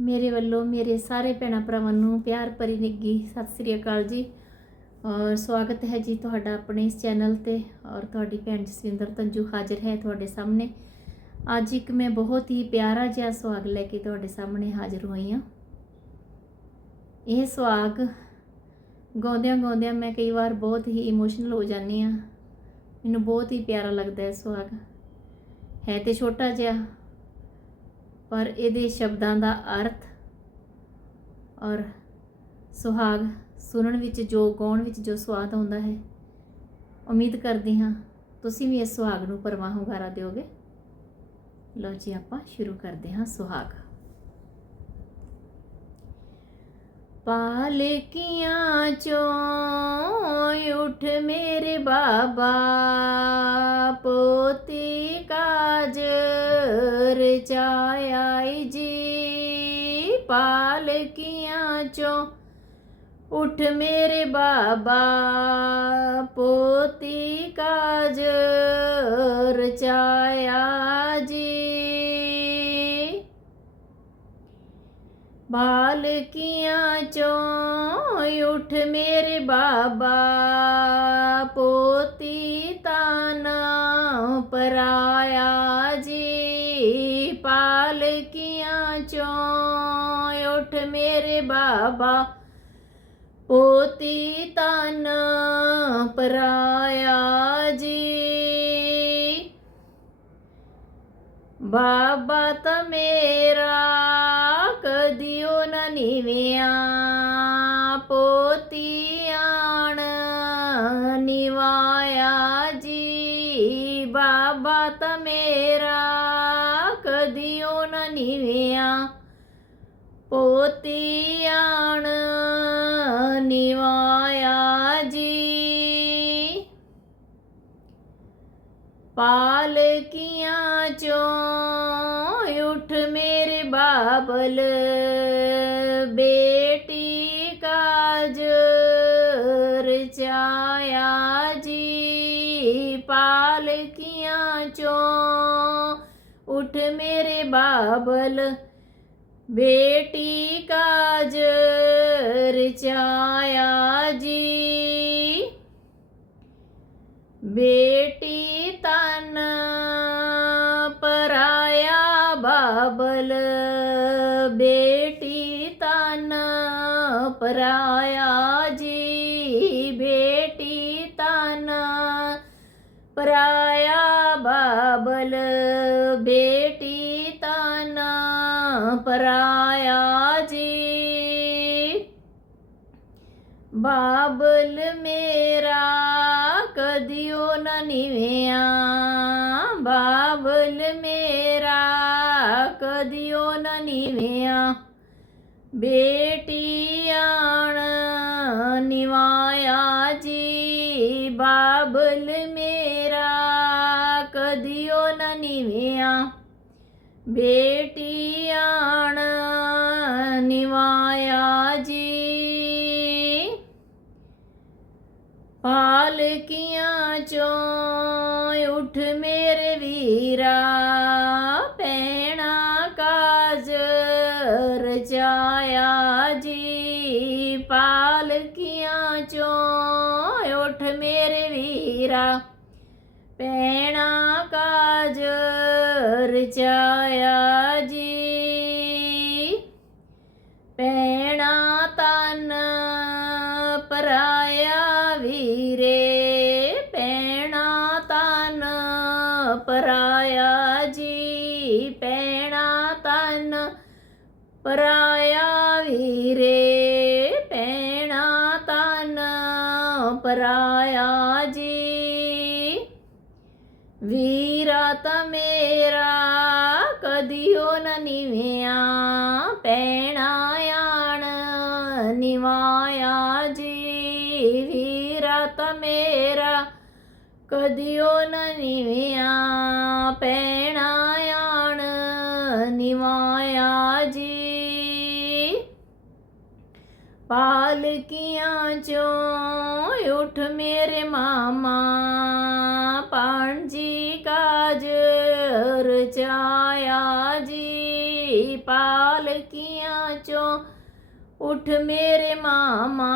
ਮੇਰੇ ਵੱਲੋਂ ਮੇਰੇ ਸਾਰੇ ਭੈਣਾਂ ਭਰਾਵਾਂ ਨੂੰ ਪਿਆਰ ਭਰੀ ਨਿੱਘੀ ਸਤਿ ਸ੍ਰੀ ਅਕਾਲ ਜੀ। ਔਰ ਸਵਾਗਤ ਹੈ ਜੀ ਤੁਹਾਡਾ ਆਪਣੇ ਇਸ ਚੈਨਲ ਤੇ। ਔਰ ਤੁਹਾਡੀ ਭੈਣ ਜਸਵਿੰਦਰ ਤੰਜੂ ਹਾਜ਼ਰ ਹੈ ਤੁਹਾਡੇ ਸਾਹਮਣੇ। ਅੱਜ ਇੱਕ ਮੈਂ ਬਹੁਤ ਹੀ ਪਿਆਰਾ ਜਿਹਾ ਸੁਹਾਗ ਲੈ ਕੇ ਤੁਹਾਡੇ ਸਾਹਮਣੇ ਹਾਜ਼ਰ ਹੋਈ ਹਾਂ। ਇਹ ਸੁਹਾਗ ਗਾਉਂਦਿਆਂ ਗਾਉਂਦਿਆਂ ਮੈਂ ਕਈ ਵਾਰ ਬਹੁਤ ਹੀ ਇਮੋਸ਼ਨਲ ਹੋ ਜਾਂਦੀ ਹਾਂ। ਮੈਨੂੰ ਬਹੁਤ ਹੀ ਪਿਆਰਾ ਲੱਗਦਾ ਹੈ ਸੁਹਾਗ ਹੈ ਤੇ ਛੋਟਾ ਜਿਹਾ ਪਰ ਇਹਦੇ ਸ਼ਬਦਾਂ ਦਾ ਅਰਥ ਔਰ ਸੁਹਾਗ ਸੁਣਨ ਵਿੱਚ ਜੋ, ਗਾਉਣ ਵਿੱਚ ਜੋ ਸਵਾਦ ਆਉਂਦਾ ਹੈ, ਉਮੀਦ ਕਰਦੀ ਹਾਂ ਤੁਸੀਂ ਵੀ ਇਸ ਸੁਹਾਗ ਨੂੰ ਪਰਵਾਹ ਹੁੰਗਾਰਾ ਦਿਓਗੇ। ਲਓ ਜੀ ਆਪਾਂ ਸ਼ੁਰੂ ਕਰਦੇ ਹਾਂ ਸੁਹਾਗ। पालकियाँ चो उठ मेरे बाबा। पोती काज रचायाई जी। पालकियाँ चो, उठ मेरे बाबा। पोती काज रचाया बच्चों उठ मेरे बाबा, पोती ताना पराया जी, पालकियाँ चो उठ मेरे बाबा, पोती ताना पराया जी। बाबा त मेरा બધિયું નિવ્યા પોતિયાણ નિવાયાજી બાબા તમેરા કદિયું નિવ્યા પોતિયાણ નિવાયાજી પાલકિયા ચો ઉઠ મેં बाबल, बेटी काज रचाया जी पालकिया चो उठ मेरे बाबल, बेटी काज रचाया जी। बेटी तन ਬਾਬਲ ਬੇਟੀ ਤਨ ਪਰਾਇਆ ਜੀ, ਬੇਟੀ ਤਨ ਪਰਾਇਆ ਬਾਬਲ, ਬੇਟੀ ਤਨ ਪਰਾਇਆ ਜੀ। ਬਾਬਲ ਮੇਰਾ ਕදිਓ ਨਾ ਨਿਵਿਆ, ਬਾਬਲ ਮੇਰਾ સદીઓ નિવ્યા बेटियाण निवाया जी, बाबल मेरा। कदियो नी निविया। बेटियाण निवाया जी। पालकियाँ चो उठ मेरे वीरा। नज़र जाया जी। पालकियाँ चो, उठ मेरे वीरा। पैणा काज रचाया जी। पैणा तन पराया वीरे। पैणा तन पराया जी। पै पराया वीरे पराया जी वीरा मेरा कदियो न निवया पैणायाण निवाया जी वीरा मेरा कदियो न निवया पैणायाण निवा पहुँचो उठ मेरे मामा पाणजी काज रचाया जी, पाल किया चो उठ मेरे मामा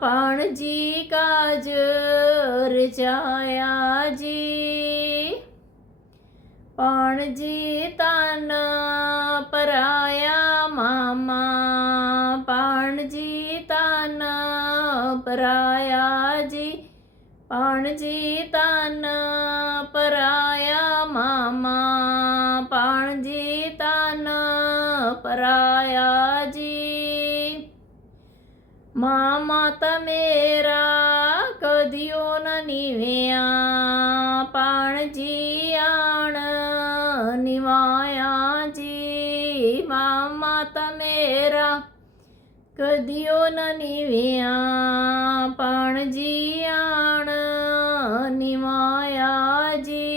पाणजी काज रचाया जी पाणजी ताना ਪਰਾਇਆ ਜੀ, ਪਾਣ ਜੀ ਤਨ ਪਰਾਇਆ ਮਾਮਾ। ਪਾਣ ਜੀ ਤਨ ਪਰਾਇਆ ਜੀ। ਮਾਮਾ ਤਾਂ ਮੇਰਾ ਕਦਿਓ ਨ ਨਿਵਿਆ। ਪਾਣ ਜੀ ਕਦਿਓ ਨ ਨਿਵਿਆ ਪਣ ਜੀਆਣ ਨਿਮਾਇਆ ਜੀ।